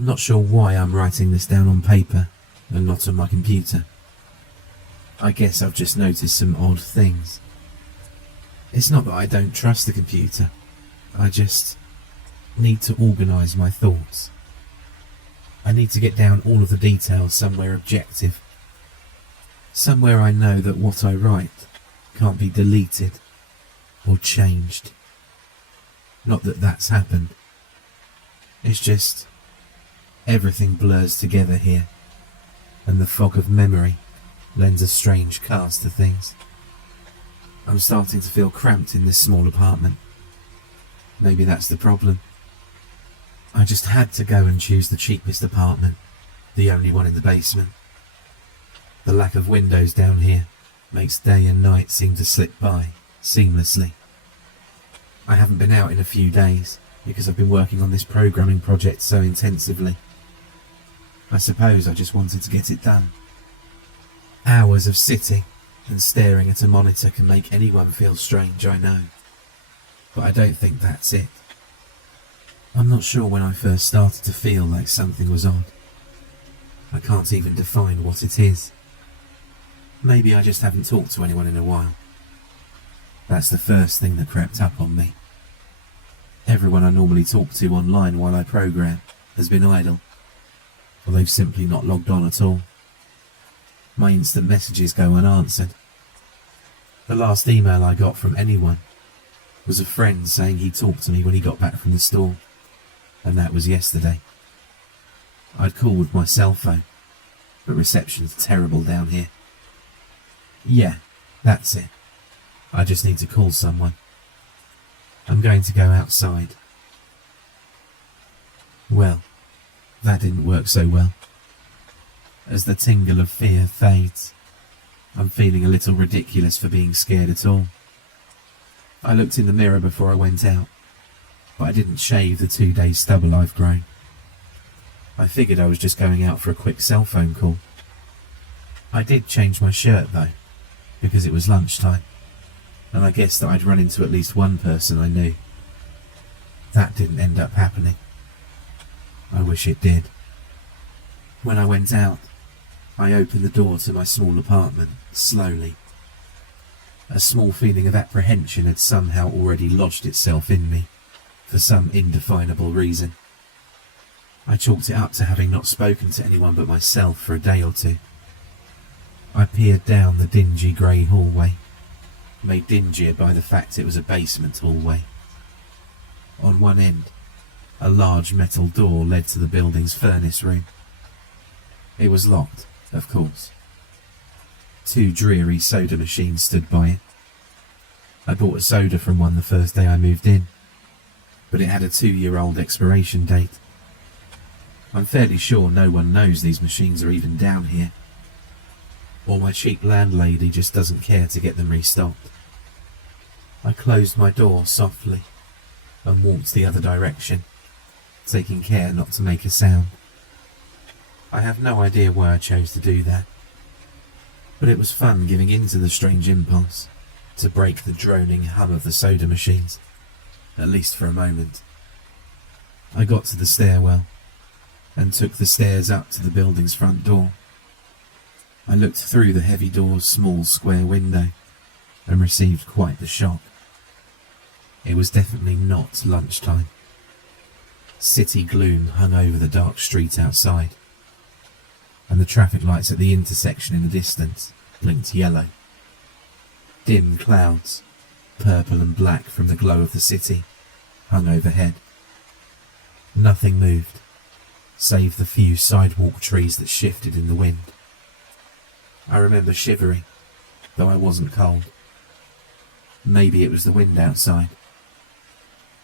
I'm not sure why I'm writing this down on paper and not on my computer. I guess I've just noticed some odd things. It's not that I don't trust the computer. I just need to organise my thoughts. I need to get down all of the details somewhere objective. Somewhere I know that what I write can't be deleted or changed. Not that that's happened. It's just everything blurs together here, and the fog of memory lends a strange cast to things. I'm starting to feel cramped in this small apartment. Maybe that's the problem. I just had to go and choose the cheapest apartment, the only one in the basement. The lack of windows down here makes day and night seem to slip by seamlessly. I haven't been out in a few days because I've been working on this programming project so intensively. I suppose I just wanted to get it done. Hours of sitting and staring at a monitor can make anyone feel strange, I know. But I don't think that's it. I'm not sure when I first started to feel like something was odd. I can't even define what it is. Maybe I just haven't talked to anyone in a while. That's the first thing that crept up on me. Everyone I normally talk to online while I program has been idle, or they've simply not logged on at all. My instant messages go unanswered. The last email I got from anyone was a friend saying he'd talk to me when he got back from the store, and that was yesterday. I'd call with my cell phone, but reception's terrible down here. Yeah, that's it. I just need to call someone. I'm going to go outside. Well, that didn't work so well. As the tingle of fear fades, I'm feeling a little ridiculous for being scared at all. I looked in the mirror before I went out, but I didn't shave the 2-day stubble I've grown. I figured I was just going out for a quick cell phone call. I did change my shirt though, because it was lunchtime, and I guessed that I'd run into at least one person I knew. That didn't end up happening. I wish it did. When I went out, I opened the door to my small apartment slowly. A small feeling of apprehension had somehow already lodged itself in me, for some indefinable reason. I chalked it up to having not spoken to anyone but myself for a day or two. I peered down the dingy grey hallway, made dingier by the fact it was a basement hallway. On one end, a large metal door led to the building's furnace room. It was locked, of course. 2 dreary soda machines stood by it. I bought a soda from one the first day I moved in, but it had a 2-year-old expiration date. I'm fairly sure no one knows these machines are even down here, or my cheap landlady just doesn't care to get them restocked. I closed my door softly and walked the other direction, taking care not to make a sound. I have no idea why I chose to do that, but it was fun giving in to the strange impulse to break the droning hum of the soda machines, at least for a moment. I got to the stairwell and took the stairs up to the building's front door. I looked through the heavy door's small square window and received quite the shock. It was definitely not lunchtime. City gloom hung over the dark street outside, and the traffic lights at the intersection in the distance blinked yellow. Dim clouds, purple and black from the glow of the city, hung overhead. Nothing moved, save the few sidewalk trees that shifted in the wind. I remember shivering, though I wasn't cold. Maybe it was the wind outside.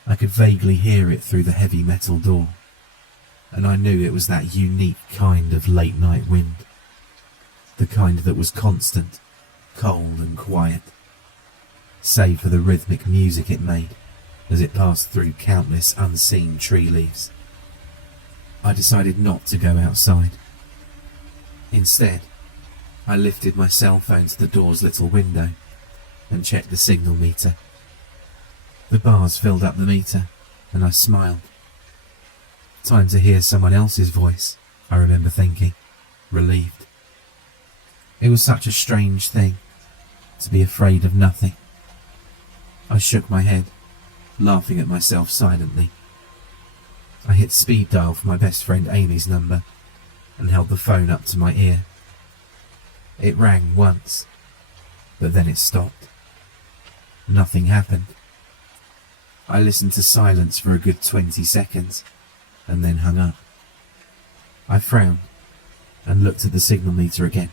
I could vaguely hear it through the heavy metal door, and I knew it was that unique kind of late-night wind. The kind that was constant, cold and quiet, save for the rhythmic music it made as it passed through countless unseen tree leaves. I decided not to go outside. Instead, I lifted my cell phone to the door's little window and checked the signal meter. The bars filled up the meter, and I smiled. Time to hear someone else's voice, I remember thinking, relieved. It was such a strange thing, to be afraid of nothing. I shook my head, laughing at myself silently. I hit speed dial for my best friend Amy's number and held the phone up to my ear. It rang once, but then it stopped. Nothing happened. I listened to silence for a good 20 seconds and then hung up. I frowned and looked at the signal meter again.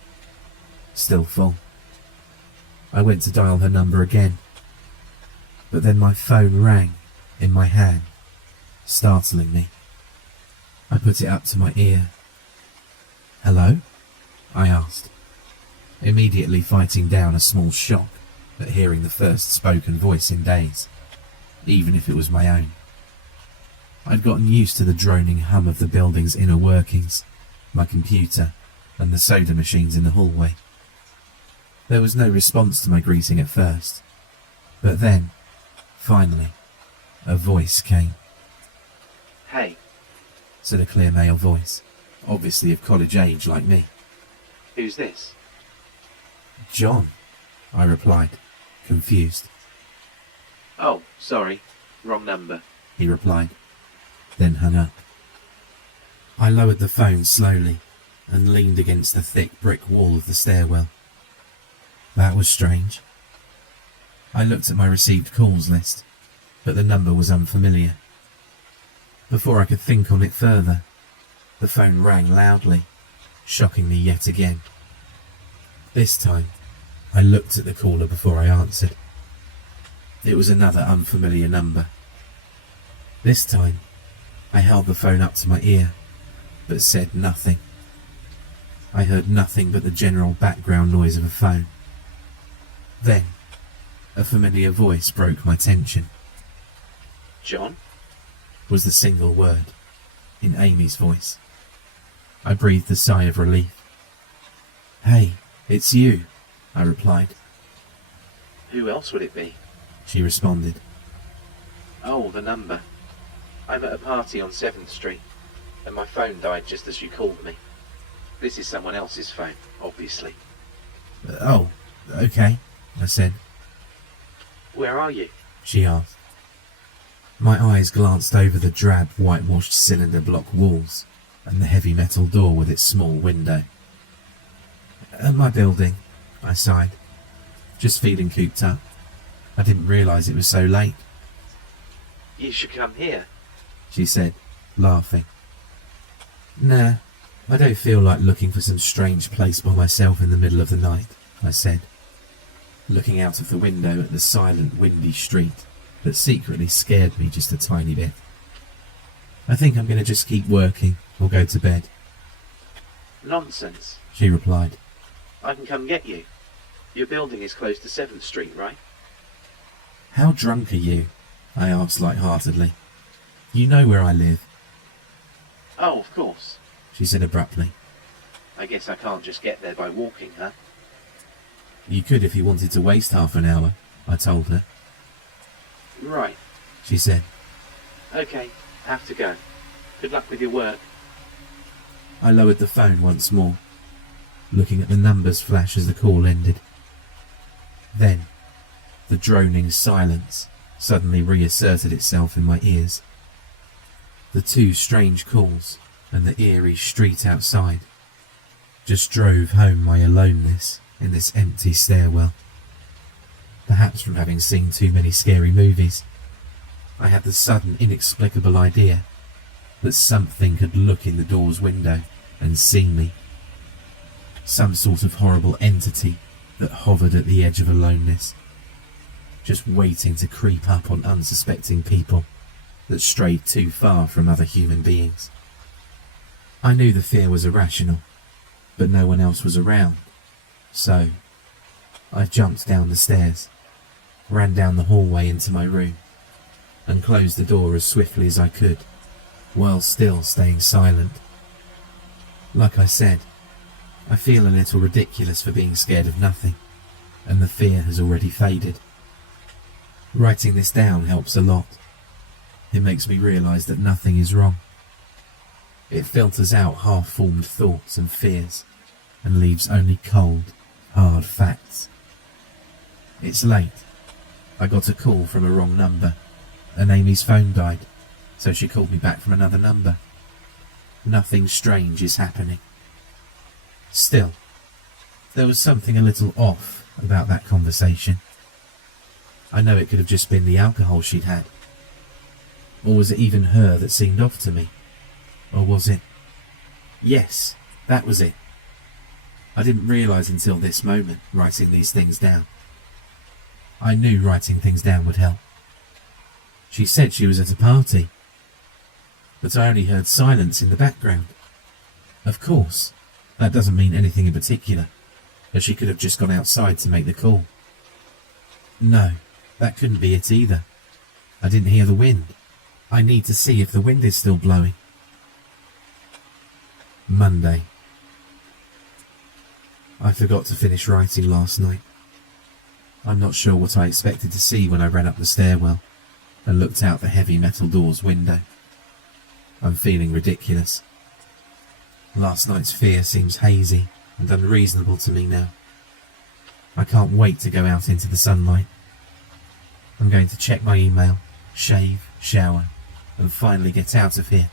Still full. I went to dial her number again, but then my phone rang in my hand, startling me. I put it up to my ear. "Hello?" I asked, immediately fighting down a small shock at hearing the first spoken voice in days, even if it was my own. I'd gotten used to the droning hum of the building's inner workings, my computer, and the soda machines in the hallway. There was no response to my greeting at first, but then, finally, a voice came. "Hey," said a clear male voice, obviously of college age like me. "Who's this?" "John," I replied, confused. "Oh, sorry, wrong number," he replied, then hung up. I lowered the phone slowly and leaned against the thick brick wall of the stairwell. That was strange. I looked at my received calls list, but the number was unfamiliar. Before I could think on it further, the phone rang loudly, shocking me yet again. This time, I looked at the caller before I answered. It was another unfamiliar number. This time, I held the phone up to my ear, but said nothing. I heard nothing but the general background noise of a phone. Then, a familiar voice broke my tension. "John?" was the single word, in Amy's voice. I breathed a sigh of relief. "Hey, it's you," I replied. "Who else would it be?" She responded. "Oh, the number. I'm at a party on 7th Street, and my phone died just as you called me. This is someone else's phone, obviously." "Oh, okay," I said. "Where are you?" she asked. My eyes glanced over the drab whitewashed cylinder block walls and the heavy metal door with its small window. "At my building," I sighed, just feeling cooped up. I didn't realise it was so late. "You should come here," she said, laughing. "Nah, I don't feel like looking for some strange place by myself in the middle of the night," I said, looking out of the window at the silent, windy street that secretly scared me just a tiny bit. "I think I'm going to just keep working or go to bed." "Nonsense," she replied. "I can come get you. Your building is close to 7th Street, right?" "How drunk are you?" I asked light-heartedly. "You know where I live." "Oh, of course. she said abruptly. I guess I can't just get there by walking, huh?" "You could if you wanted to waste half an hour," I told her. "Right," she said. "Okay, have to go. Good luck with your work." I lowered the phone once more, looking at the numbers flash as the call ended. Then, the droning silence suddenly reasserted itself in my ears. The two strange calls and the eerie street outside just drove home my aloneness in this empty stairwell. Perhaps from having seen too many scary movies, I had the sudden inexplicable idea that something could look in the door's window and see me. Some sort of horrible entity that hovered at the edge of aloneness, just waiting to creep up on unsuspecting people that strayed too far from other human beings. I knew the fear was irrational, but no one else was around, so I jumped down the stairs, ran down the hallway into my room, and closed the door as swiftly as I could, while still staying silent. Like I said, I feel a little ridiculous for being scared of nothing, and the fear has already faded. Writing this down helps a lot. It makes me realise that nothing is wrong, It filters out half-formed thoughts and fears and leaves only cold, hard facts. It's late. I got a call from a wrong number, and Amy's phone died, so she called me back from another number. Nothing strange is happening. Still, there was something a little off about that conversation. I know it could have just been the alcohol she'd had. Or was it even her that seemed off to me? Or was it? Yes, that was it. I didn't realise until this moment, writing these things down. I knew writing things down would help. She said she was at a party, but I only heard silence in the background. Of course, that doesn't mean anything in particular, as she could have just gone outside to make the call. No, that couldn't be it either. I didn't hear the wind. I need to see if the wind is still blowing. Monday. I forgot to finish writing last night. I'm not sure what I expected to see when I ran up the stairwell and looked out the heavy metal door's window. I'm feeling ridiculous. Last night's fear seems hazy and unreasonable to me now. I can't wait to go out into the sunlight. I'm going to check my email, shave, shower, and finally get out of here.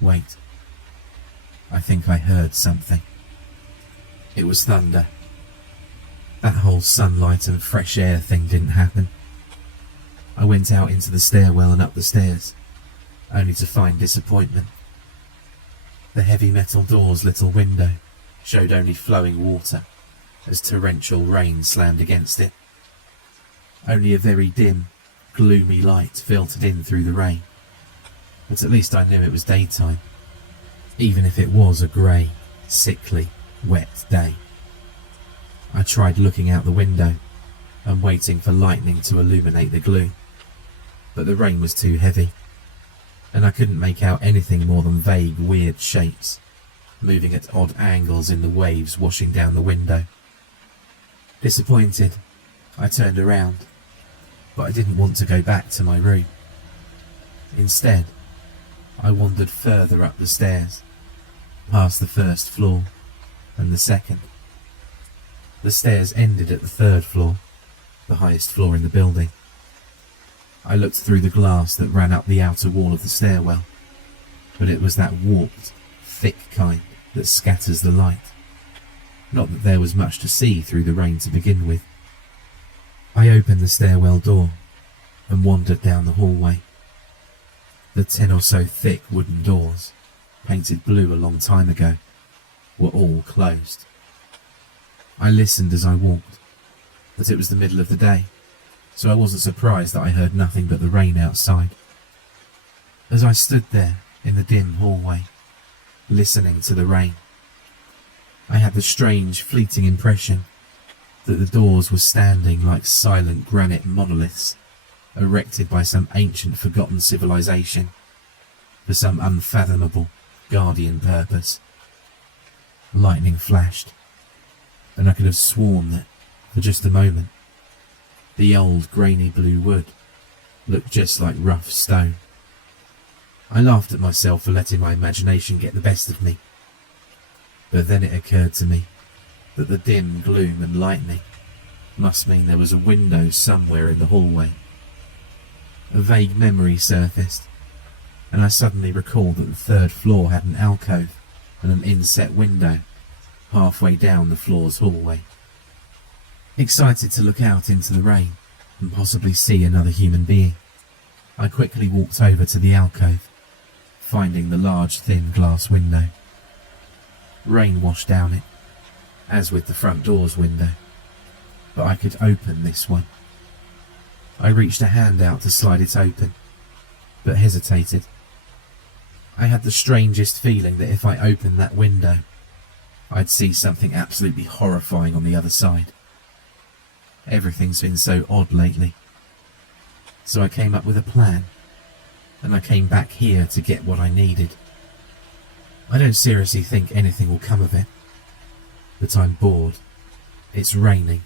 Wait. I think I heard something. It was thunder. That whole sunlight and fresh air thing didn't happen. I went out into the stairwell and up the stairs, only to find disappointment. The heavy metal door's little window showed only flowing water as torrential rain slammed against it. Only a very dim, gloomy light filtered in through the rain, but at least I knew it was daytime, even if it was a grey, sickly, wet day. I tried looking out the window and waiting for lightning to illuminate the gloom, but the rain was too heavy, and I couldn't make out anything more than vague, weird shapes, moving at odd angles in the waves washing down the window. Disappointed, I turned around, but I didn't want to go back to my room. Instead, I wandered further up the stairs, past the first floor and the second. The stairs ended at the third floor, the highest floor in the building. I looked through the glass that ran up the outer wall of the stairwell, but it was that warped, thick kind that scatters the light. Not that there was much to see through the rain to begin with. I opened the stairwell door and wandered down the hallway. The 10 or so thick wooden doors, painted blue a long time ago, were all closed. I listened as I walked, but it was the middle of the day, so I wasn't surprised that I heard nothing but the rain outside. As I stood there in the dim hallway, listening to the rain, I had the strange, fleeting impression that the doors were standing like silent granite monoliths, erected by some ancient forgotten civilization, for some unfathomable, guardian purpose. Lightning flashed, and I could have sworn that, for just a moment, the old grainy blue wood looked just like rough stone. I laughed at myself for letting my imagination get the best of me, but then it occurred to me that the dim gloom and lightning must mean there was a window somewhere in the hallway. A vague memory surfaced, and I suddenly recalled that the third floor had an alcove and an inset window halfway down the floor's hallway. Excited to look out into the rain and possibly see another human being, I quickly walked over to the alcove, finding the large thin glass window. Rain washed down it, as with the front door's window, but I could open this one. I reached a hand out to slide it open, but hesitated. I had the strangest feeling that if I opened that window, I'd see something absolutely horrifying on the other side. Everything's been so odd lately. So I came up with a plan, and I came back here to get what I needed. I don't seriously think anything will come of it, but I'm bored. It's raining,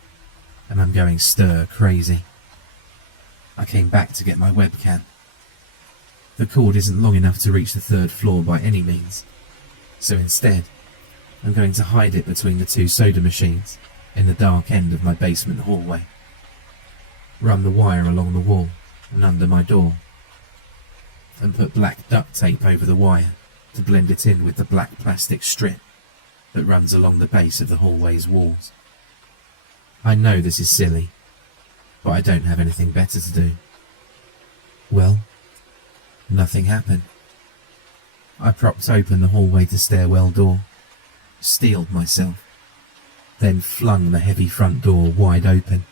and I'm going stir crazy. I came back to get my webcam. The cord isn't long enough to reach the 3rd floor by any means, so instead, I'm going to hide it between the 2 soda machines in the dark end of my basement hallway. Run the wire along the wall and under my door, and put black duct tape over the wire to blend it in with the black plastic strip that runs along the base of the hallway's walls. I know this is silly, but I don't have anything better to do. Well, nothing happened. I propped open the hallway to stairwell door, steeled myself, then flung the heavy front door wide open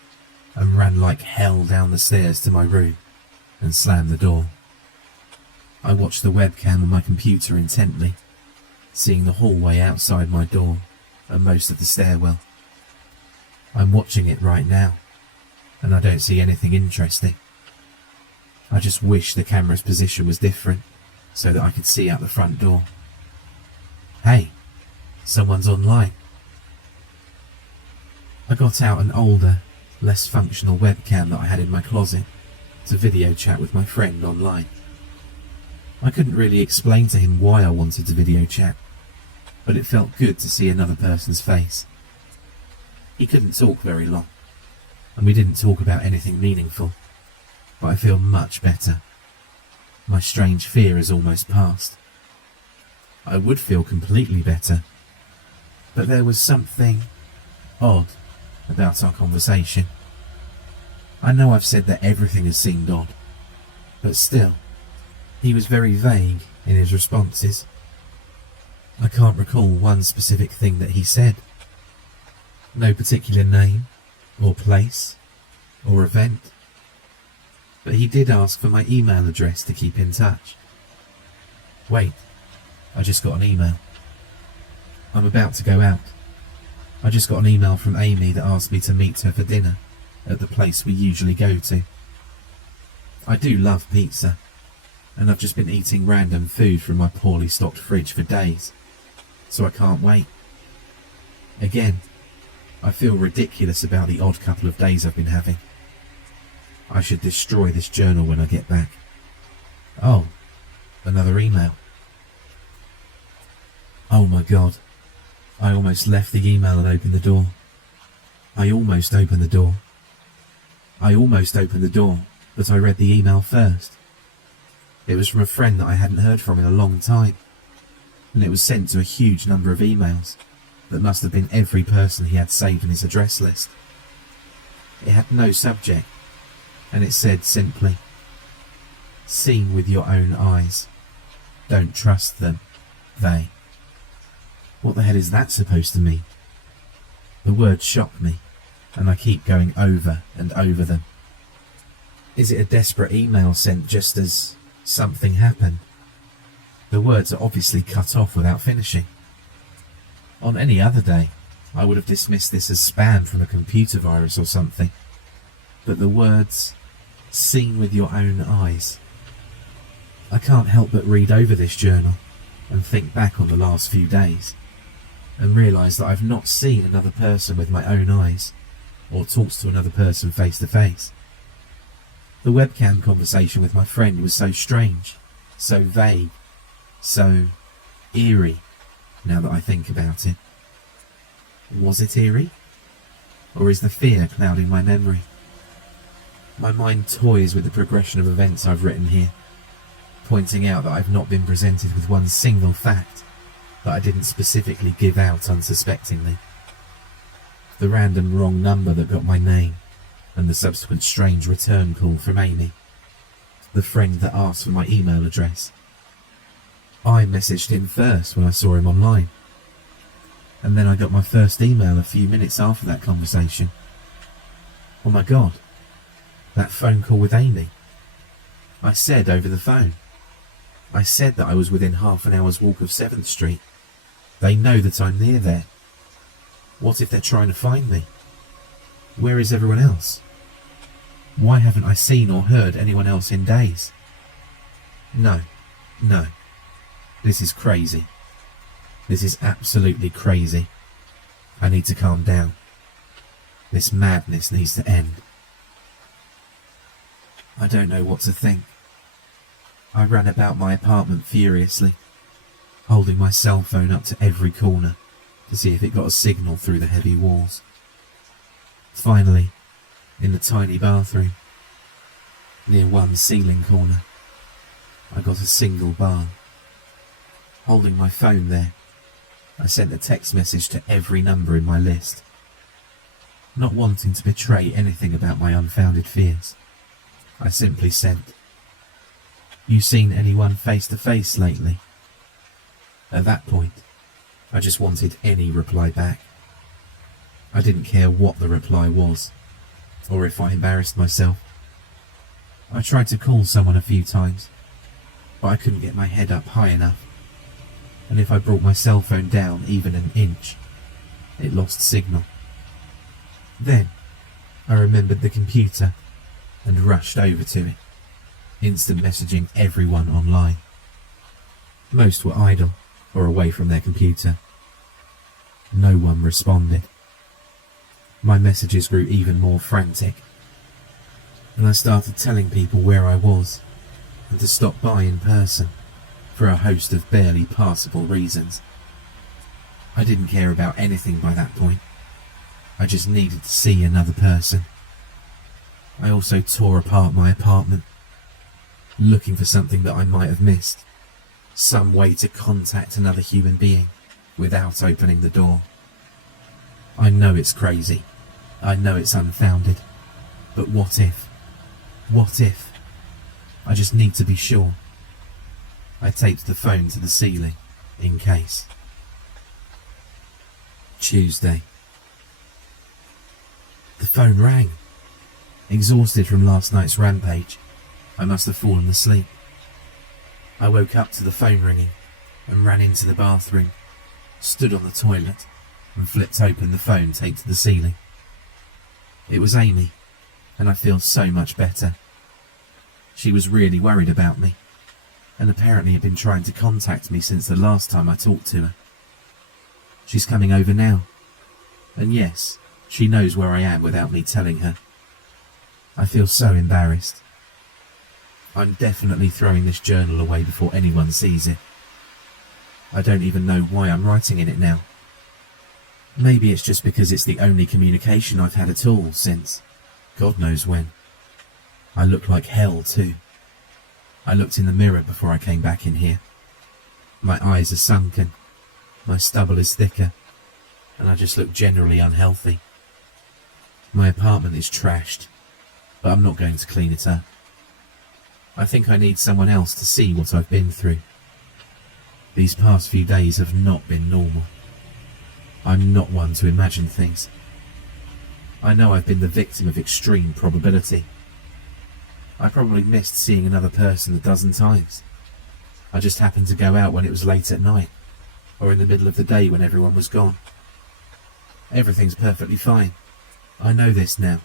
and ran like hell down the stairs to my room and slammed the door. I watched the webcam on my computer intently, seeing the hallway outside my door and most of the stairwell. I'm watching it right now, and I don't see anything interesting. I just wish the camera's position was different, so that I could see out the front door. Hey, someone's online. I got out an older, less functional webcam that I had in my closet to video chat with my friend online. I couldn't really explain to him why I wanted to video chat, but it felt good to see another person's face. He couldn't talk very long, and we didn't talk about anything meaningful, but I feel much better. My strange fear is almost past. I would feel completely better, but there was something odd about our conversation. I know I've said that everything has seemed odd, but still, he was very vague in his responses. I can't recall one specific thing that he said. No particular name, or place, or event. But he did ask for my email address to keep in touch. Wait, I just got an email. I'm about to go out. I just got an email from Amy that asked me to meet her for dinner at the place we usually go to. I do love pizza, and I've just been eating random food from my poorly stocked fridge for days, so I can't wait. Again, I feel ridiculous about the odd couple of days I've been having. I should destroy this journal when I get back. Oh, another email. Oh my god, I almost left the email and opened the door. I almost opened the door, but I read the email first. It was from a friend that I hadn't heard from in a long time, and it was sent to a huge number of emails that must have been every person he had saved in his address list. It had no subject, and it said simply, "Seen with your own eyes. Don't trust them, they." What the hell is that supposed to mean? The words shock me, and I keep going over and over them. Is it a desperate email sent just as something happened? The words are obviously cut off without finishing. On any other day, I would have dismissed this as spam from a computer virus or something. But the words, "seen with your own eyes." I can't help but read over this journal and think back on the last few days, and realise that I've not seen another person with my own eyes, or talked to another person face to face. The webcam conversation with my friend was so strange, so vague, so eerie, now that I think about it. Was it eerie? Or is the fear clouding my memory? My mind toys with the progression of events I've written here, pointing out that I've not been presented with one single fact that I didn't specifically give out unsuspectingly. The random wrong number that got my name, and the subsequent strange return call from Amy, the friend that asked for my email address. I messaged him first when I saw him online, and then I got my first email a few minutes after that conversation. Oh my god, that phone call with Amy. I said over the phone. I said that I was within half an hour's walk of 7th Street. They know that I'm near there. What if they're trying to find me? Where is everyone else? Why haven't I seen or heard anyone else in days? No. This is crazy. This is absolutely crazy. I need to calm down. This madness needs to end. I don't know what to think. I ran about my apartment furiously, holding my cell phone up to every corner to see if it got a signal through the heavy walls. Finally, in the tiny bathroom, near one ceiling corner, I got a single bar. Holding my phone there, I sent a text message to every number in my list, not wanting to betray anything about my unfounded fears. I simply sent, "You seen anyone face to face lately?" At that point, I just wanted any reply back. I didn't care what the reply was, or if I embarrassed myself. I tried to call someone a few times, but I couldn't get my head up high enough, and if I brought my cell phone down even an inch, it lost signal. Then, I remembered the computer and rushed over to it, instant messaging everyone online. Most were idle or away from their computer. No one responded. My messages grew even more frantic, and I started telling people where I was and to stop by in person for a host of barely passable reasons. I didn't care about anything by that point. I just needed to see another person. I also tore apart my apartment, looking for something that I might have missed, some way to contact another human being without opening the door. I know it's crazy. I know it's unfounded. But what if? What if? I just need to be sure. I taped the phone to the ceiling, in case. Tuesday. The phone rang. Exhausted from last night's rampage, I must have fallen asleep. I woke up to the phone ringing and ran into the bathroom, stood on the toilet and flipped open the phone taped to the ceiling. It was Amy, and I feel so much better. She was really worried about me, and apparently had been trying to contact me since the last time I talked to her. She's coming over now, and yes, she knows where I am without me telling her. I feel so embarrassed. I'm definitely throwing this journal away before anyone sees it. I don't even know why I'm writing in it now. Maybe it's just because it's the only communication I've had at all since God knows when. I look like hell too. I looked in the mirror before I came back in here. My eyes are sunken, my stubble is thicker, and I just look generally unhealthy. My apartment is trashed, but I'm not going to clean it up. I think I need someone else to see what I've been through. These past few days have not been normal. I'm not one to imagine things. I know I've been the victim of extreme probability. I probably missed seeing another person a dozen times. I just happened to go out when it was late at night, or in the middle of the day when everyone was gone. Everything's perfectly fine. I know this now.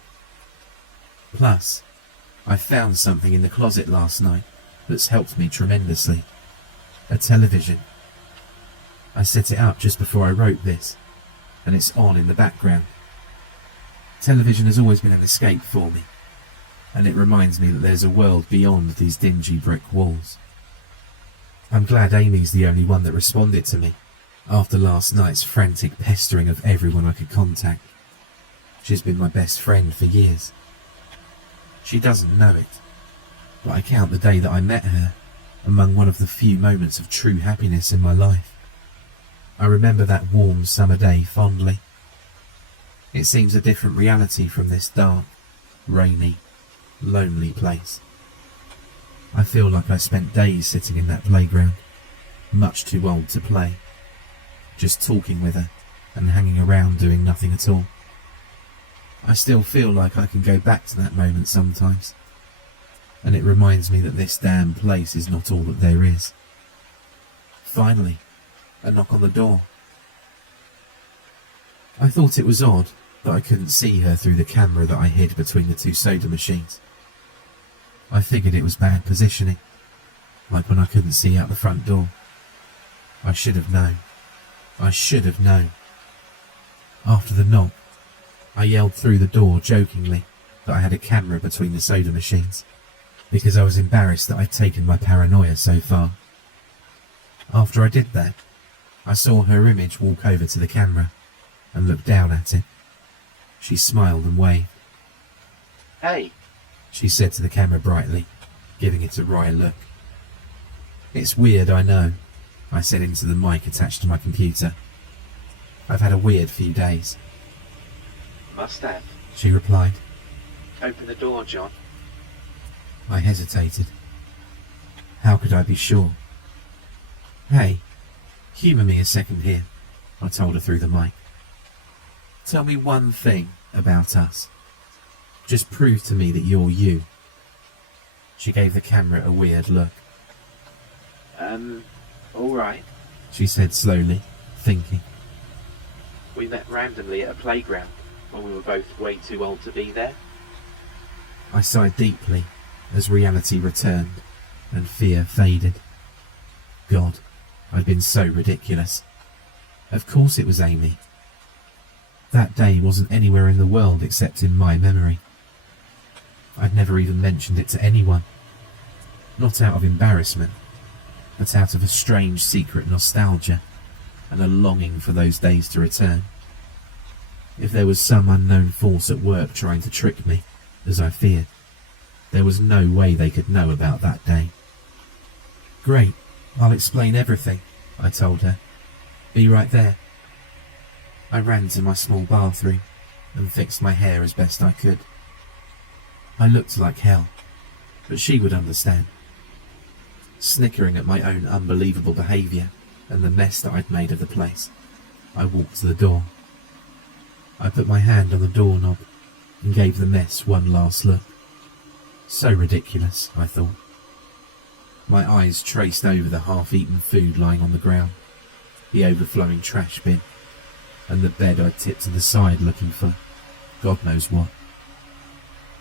Plus, I found something in the closet last night that's helped me tremendously. A television. I set it up just before I wrote this, and it's on in the background. Television has always been an escape for me, and it reminds me that there's a world beyond these dingy brick walls. I'm glad Amy's the only one that responded to me after last night's frantic pestering of everyone I could contact. She's been my best friend for years. She doesn't know it, but I count the day that I met her among one of the few moments of true happiness in my life. I remember that warm summer day fondly. It seems a different reality from this dark, rainy, lonely place. I feel like I spent days sitting in that playground, much too old to play, just talking with her and hanging around doing nothing at all. I still feel like I can go back to that moment sometimes, and it reminds me that this damn place is not all that there is. Finally, a knock on the door. I thought it was odd that I couldn't see her through the camera that I hid between the two soda machines. I figured it was bad positioning, like when I couldn't see out the front door. I should have known. I should have known. After the knock, I yelled through the door jokingly that I had a camera between the soda machines. because I was embarrassed that I'd taken my paranoia so far. After I did that, I saw her image walk over to the camera and look down at it. She smiled and waved. "Hey," she said to the camera brightly, giving it a wry look. "It's weird, I know," I said into the mic attached to my computer. "I've had a weird few days." "Must have," she replied. "Open the door, John." I hesitated. How could I be sure? "Hey, humour me a second here," I told her through the mic. "Tell me one thing about us. Just prove to me that you're you." She gave the camera a weird look. All right. She said slowly, thinking. We met randomly at a playground when we were both way too old to be there." I sighed deeply as reality returned and fear faded. God, I'd been so ridiculous. Of course it was Amy. That day wasn't anywhere in the world except in my memory. I'd never even mentioned it to anyone. Not out of embarrassment, but out of a strange secret nostalgia and a longing for those days to return. If there was some unknown force at work trying to trick me, as I feared, there was no way they could know about that day. "Great, I'll explain everything," I told her. "Be right there." I ran to my small bathroom and fixed my hair as best I could. I looked like hell, but she would understand. Snickering at my own unbelievable behaviour and the mess that I'd made of the place, I walked to the door. I put my hand on the doorknob and gave the mess one last look. So ridiculous, I thought. My eyes traced over the half-eaten food lying on the ground, the overflowing trash bin, and the bed I'd tipped to the side looking for God knows what.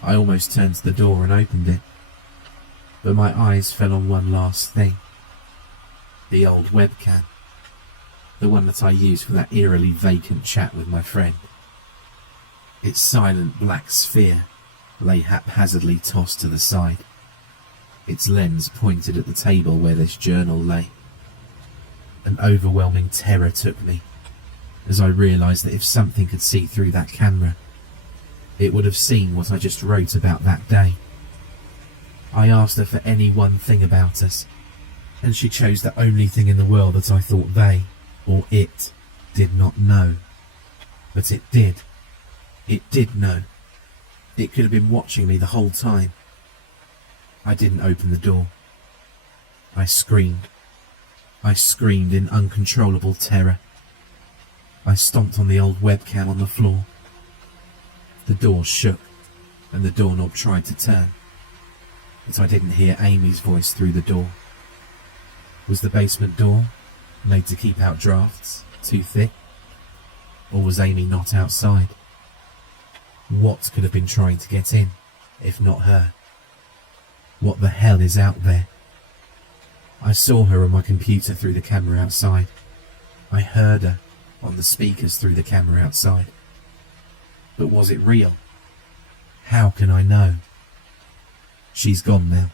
I almost turned to the door and opened it, but my eyes fell on one last thing. The old webcam, the one that I used for that eerily vacant chat with my friend. Its silent black sphere lay haphazardly tossed to the side, its lens pointed at the table where this journal lay. An overwhelming terror took me as I realised that if something could see through that camera, it would have seen what I just wrote about that day. I asked her for any one thing about us, and she chose the only thing in the world that I thought they, or it, did not know. But it did. It did know. It could have been watching me the whole time. I didn't open the door. I screamed. I screamed in uncontrollable terror. I stomped on the old webcam on the floor. The door shook, and the doorknob tried to turn, but I didn't hear Amy's voice through the door. Was the basement door, made to keep out drafts, too thick? Or was Amy not outside? What could have been trying to get in, if not her? What the hell is out there? I saw her on my computer through the camera outside. I heard her on the speakers through the camera outside. But was it real? How can I know? She's gone now.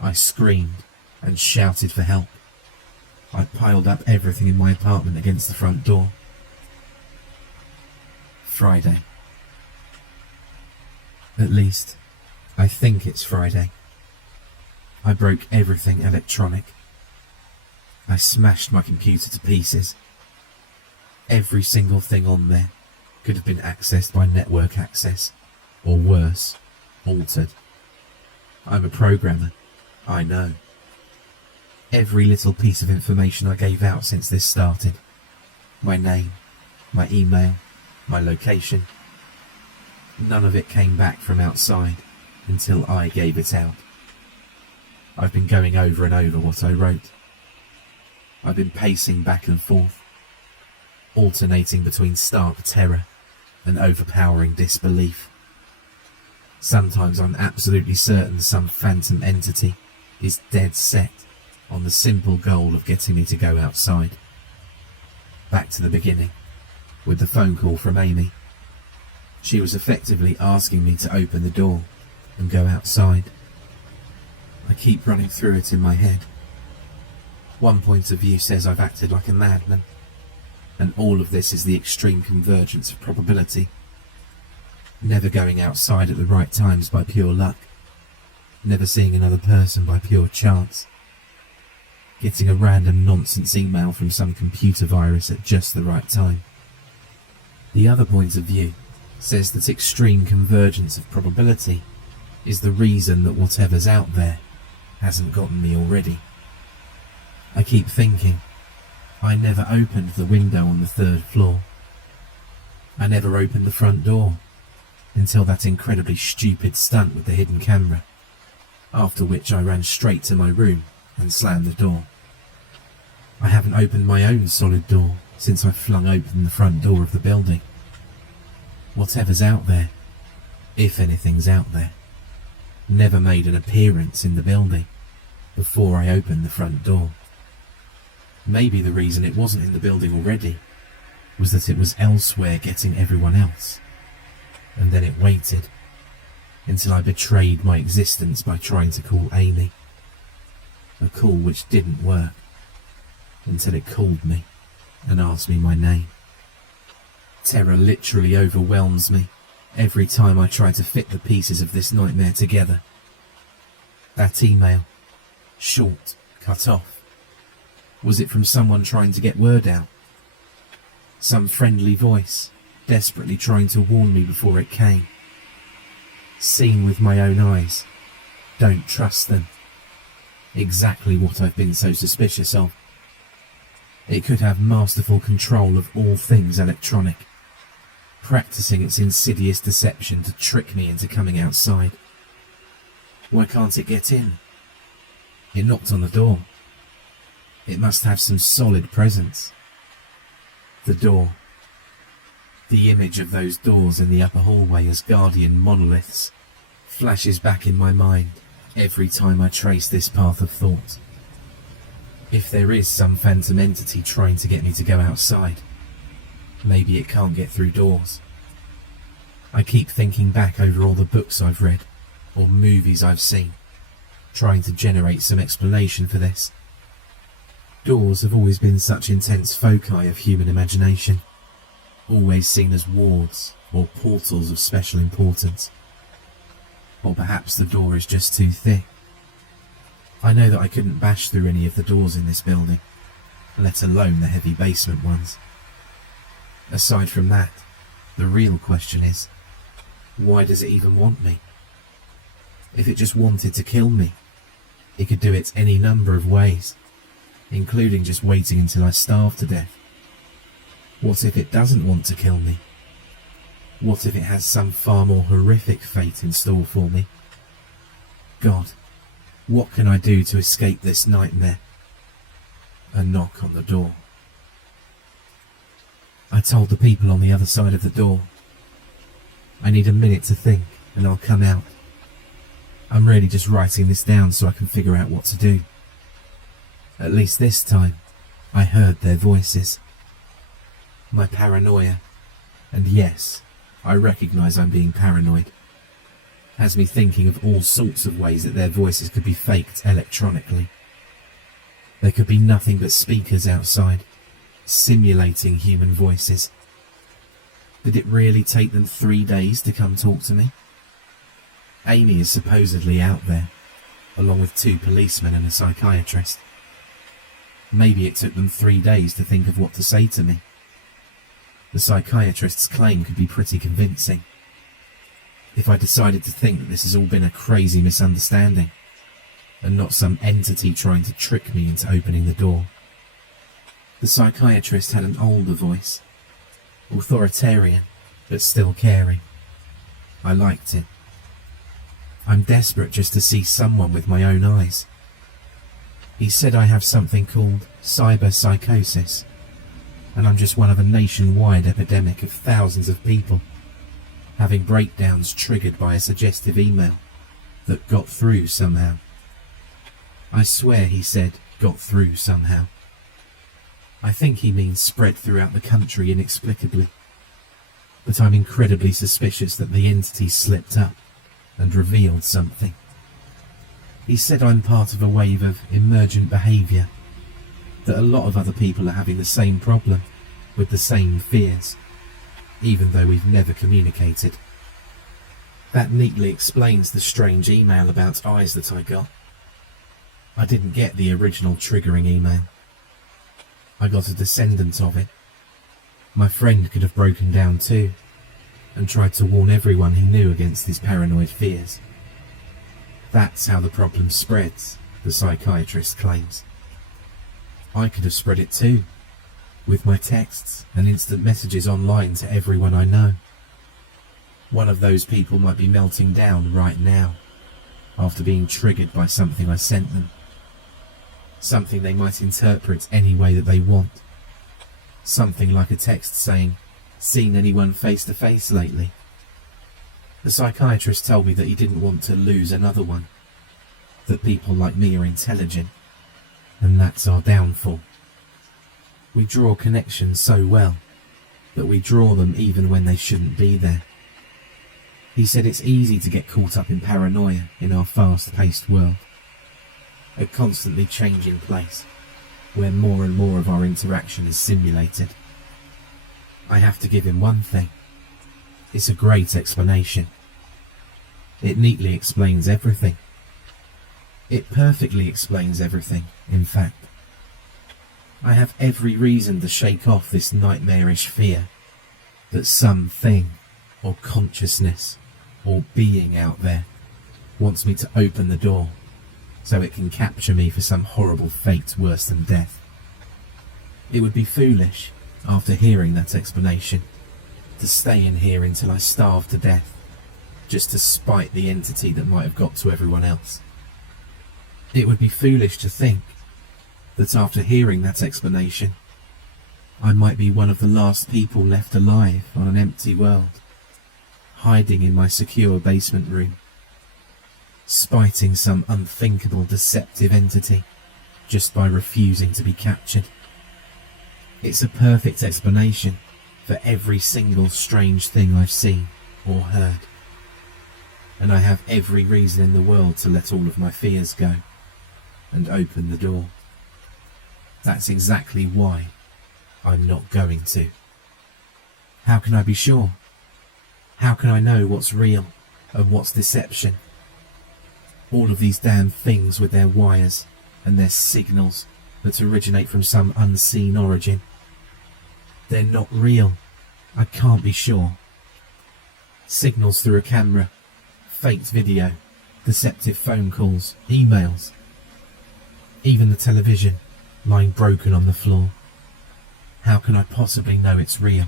I screamed and shouted for help. I piled up everything in my apartment against the front door. Friday. At least, I think it's Friday. I broke everything electronic. I smashed my computer to pieces. Every single thing on there could have been accessed by network access, or worse, altered. I'm a programmer, I know. Every little piece of information I gave out since this started, my name, my email, my location, none of it came back from outside until I gave it out. I've been going over and over what I wrote. I've been pacing back and forth, alternating between stark terror and overpowering disbelief. Sometimes I'm absolutely certain some phantom entity is dead set on the simple goal of getting me to go outside. Back to the beginning, with the phone call from Amy. She was effectively asking me to open the door and go outside. I keep running through it in my head. One point of view says I've acted like a madman, and all of this is the extreme convergence of probability. Never going outside at the right times by pure luck. Never seeing another person by pure chance. Getting a random nonsense email from some computer virus at just the right time. The other point of view says that extreme convergence of probability is the reason that whatever's out there hasn't gotten me already. I keep thinking, I never opened the window on the 3rd floor. I never opened the front door until that incredibly stupid stunt with the hidden camera, after which I ran straight to my room and slammed the door. I haven't opened my own solid door since I flung open the front door of the building. Whatever's out there, if anything's out there, never made an appearance in the building before I opened the front door. Maybe the reason it wasn't in the building already was that it was elsewhere getting everyone else, and then it waited until I betrayed my existence by trying to call Amy. A call which didn't work, until it called me and asked me my name. Terror literally overwhelms me every time I try to fit the pieces of this nightmare together. That email, short, cut off. Was it from someone trying to get word out? Some friendly voice, desperately trying to warn me before it came? Seen with my own eyes, don't trust them. Exactly what I've been so suspicious of. It could have masterful control of all things electronic, practicing its insidious deception to trick me into coming outside. Why can't it get in? It knocked on the door. It must have some solid presence. The door. The image of those doors in the upper hallway as guardian monoliths flashes back in my mind every time I trace this path of thought. If there is some phantom entity trying to get me to go outside, maybe it can't get through doors. I keep thinking back over all the books I've read, or movies I've seen, trying to generate some explanation for this. Doors have always been such intense foci of human imagination, always seen as wards or portals of special importance. Or perhaps the door is just too thick. I know that I couldn't bash through any of the doors in this building, let alone the heavy basement ones. Aside from that, the real question is, why does it even want me? If it just wanted to kill me, it could do it any number of ways, including just waiting until I starve to death. What if it doesn't want to kill me? What if it has some far more horrific fate in store for me? God, what can I do to escape this nightmare? A knock on the door. I told the people on the other side of the door, I need a minute to think and I'll come out. I'm really just writing this down so I can figure out what to do. At least this time, I heard their voices. My paranoia, and yes, I recognise I'm being paranoid, has me thinking of all sorts of ways that their voices could be faked electronically. There could be nothing but speakers outside, simulating human voices. Did it really take them 3 days to come talk to me? Amy is supposedly out there, along with 2 policemen and a psychiatrist. Maybe it took them 3 days to think of what to say to me. The psychiatrist's claim could be pretty convincing. If I decided to think that this has all been a crazy misunderstanding, and not some entity trying to trick me into opening the door. The psychiatrist had an older voice, authoritarian, but still caring. I liked it. I'm desperate just to see someone with my own eyes. He said I have something called psychosis, and I'm just one of a nationwide epidemic of thousands of people having breakdowns triggered by a suggestive email that got through somehow. I swear he said got through somehow. I think he means spread throughout the country inexplicably, but I'm incredibly suspicious that the entity slipped up and revealed something. He said I'm part of a wave of emergent behaviour, that a lot of other people are having the same problem, with the same fears, even though we've never communicated. That neatly explains the strange email about eyes that I got. I didn't get the original triggering email. I got a descendant of it. My friend could have broken down too, and tried to warn everyone he knew against his paranoid fears. That's how the problem spreads, the psychiatrist claims. I could have spread it too, with my texts and instant messages online to everyone I know. One of those people might be melting down right now, after being triggered by something I sent them. Something they might interpret any way that they want. Something like a text saying, "Seen anyone face to face lately?" The psychiatrist told me that he didn't want to lose another one. That people like me are intelligent, and that's our downfall. We draw connections so well, that we draw them even when they shouldn't be there. He said it's easy to get caught up in paranoia in our fast-paced world. A constantly changing place, where more and more of our interaction is simulated. I have to give him one thing. It's a great explanation. It neatly explains everything. It perfectly explains everything, in fact. I have every reason to shake off this nightmarish fear that something, or consciousness, or being out there wants me to open the door so it can capture me for some horrible fate worse than death. It would be foolish, after hearing that explanation, to stay in here until I starve to death, just to spite the entity that might have got to everyone else. It would be foolish to think that after hearing that explanation, I might be one of the last people left alive on an empty world, hiding in my secure basement room, spiting some unthinkable deceptive entity just by refusing to be captured. It's a perfect explanation for every single strange thing I've seen or heard, and I have every reason in the world to let all of my fears go and open the door. That's exactly why I'm not going to. How can I be sure? How can I know what's real and what's deception? All of these damn things with their wires and their signals that originate from some unseen origin. They're not real. I can't be sure. Signals through a camera, faked video, deceptive phone calls, emails. Even the television, lying broken on the floor. How can I possibly know it's real?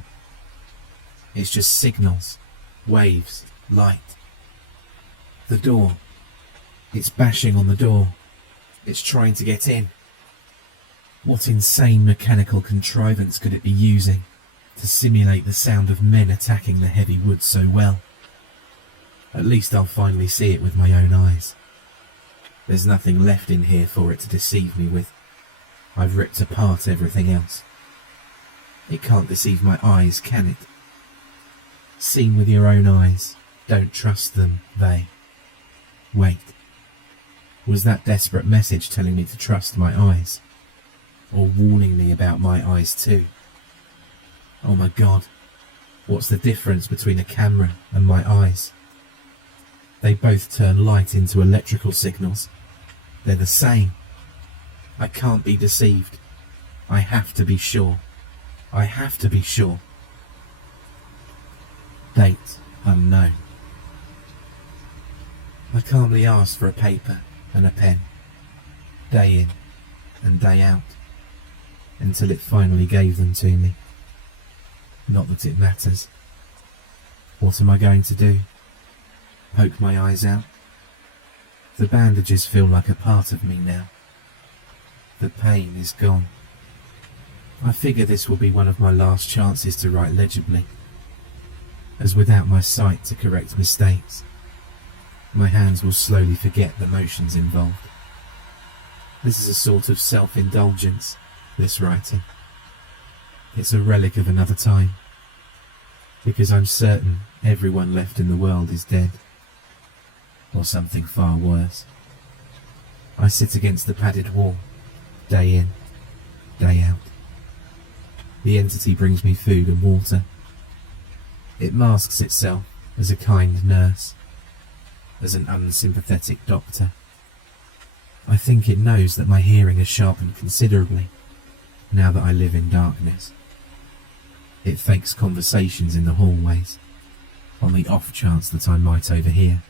It's just signals, waves, light. The door. It's bashing on the door. It's trying to get in. What insane mechanical contrivance could it be using to simulate the sound of men attacking the heavy wood so well? At least I'll finally see it with my own eyes. There's nothing left in here for it to deceive me with. I've ripped apart everything else. It can't deceive my eyes, can it? Seen with your own eyes, don't trust them, they. Wait. Was that desperate message telling me to trust my eyes? Or warning me about my eyes too? Oh my God, what's the difference between a camera and my eyes? They both turn light into electrical signals. They're the same. I can't be deceived. I have to be sure. I have to be sure. Date unknown. I calmly asked for a paper and a pen, day in and day out, until it finally gave them to me. Not that it matters. What am I going to do? Poke my eyes out? The bandages feel like a part of me now. The pain is gone. I figure this will be one of my last chances to write legibly, as without my sight to correct mistakes, my hands will slowly forget the motions involved. This is a sort of self-indulgence, this writing. It's a relic of another time, because I'm certain everyone left in the world is dead, or something far worse. I sit against the padded wall, day in, day out. The entity brings me food and water. It masks itself as a kind nurse, as an unsympathetic doctor. I think it knows that my hearing has sharpened considerably now that I live in darkness. It fakes conversations in the hallways, on the off chance that I might overhear.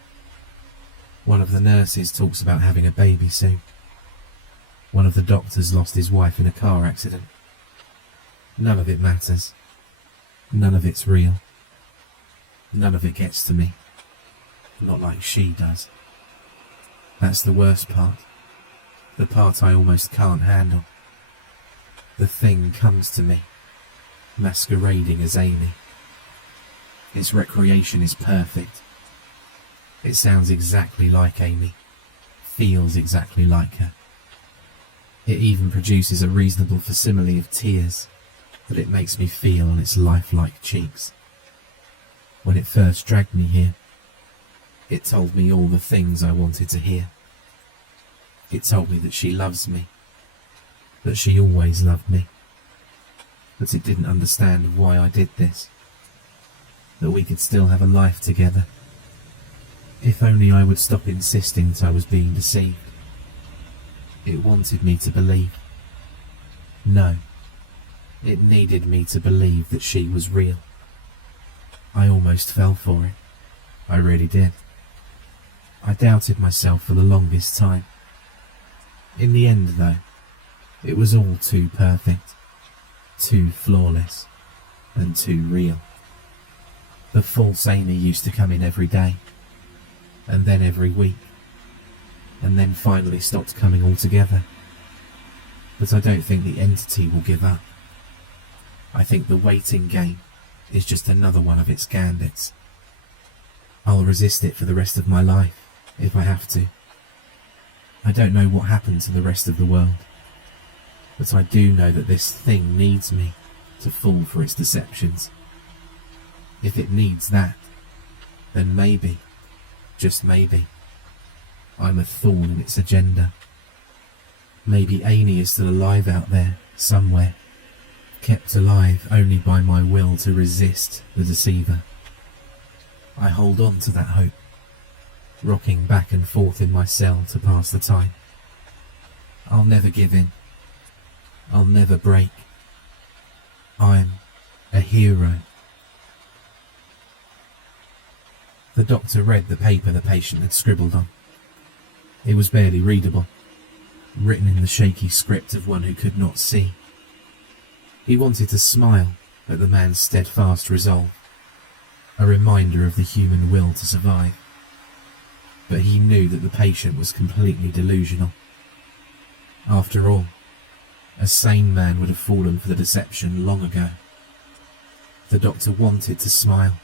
One of the nurses talks about having a baby soon. One of the doctors lost his wife in a car accident. None of it matters. None of it's real. None of it gets to me. Not like she does. That's the worst part. The part I almost can't handle. The thing comes to me, masquerading as Amy. Its recreation is perfect. It sounds exactly like Amy, feels exactly like her. It even produces a reasonable facsimile of tears that it makes me feel on its lifelike cheeks. When it first dragged me here, it told me all the things I wanted to hear. It told me that she loves me, that she always loved me, that it didn't understand why I did this, that we could still have a life together. If only I would stop insisting that I was being deceived. It wanted me to believe. No, it needed me to believe that she was real. I almost fell for it. I really did. I doubted myself for the longest time. In the end, though, it was all too perfect, too flawless, and too real. The false Amy used to come in every day, and then every week, and then finally stopped coming altogether. But I don't think the entity will give up. I think the waiting game is just another one of its gambits. I'll resist it for the rest of my life, if I have to. I don't know what happened to the rest of the world, but I do know that this thing needs me to fall for its deceptions. If it needs that, then maybe, just maybe, I'm a thorn in its agenda. Maybe Amy is still alive out there, somewhere, kept alive only by my will to resist the deceiver. I hold on to that hope, rocking back and forth in my cell to pass the time. I'll never give in. I'll never break. I'm a hero. The doctor read the paper the patient had scribbled on. It was barely readable, written in the shaky script of one who could not see. He wanted to smile at the man's steadfast resolve, a reminder of the human will to survive. But he knew that the patient was completely delusional. After all, a sane man would have fallen for the deception long ago. The doctor wanted to smile.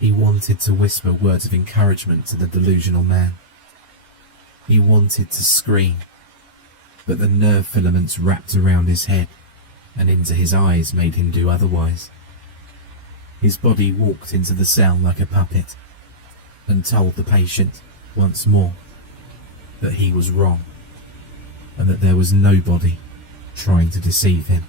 He wanted to whisper words of encouragement to the delusional man. He wanted to scream, but the nerve filaments wrapped around his head and into his eyes made him do otherwise. His body walked into the cell like a puppet and told the patient, once more, that he was wrong and that there was nobody trying to deceive him.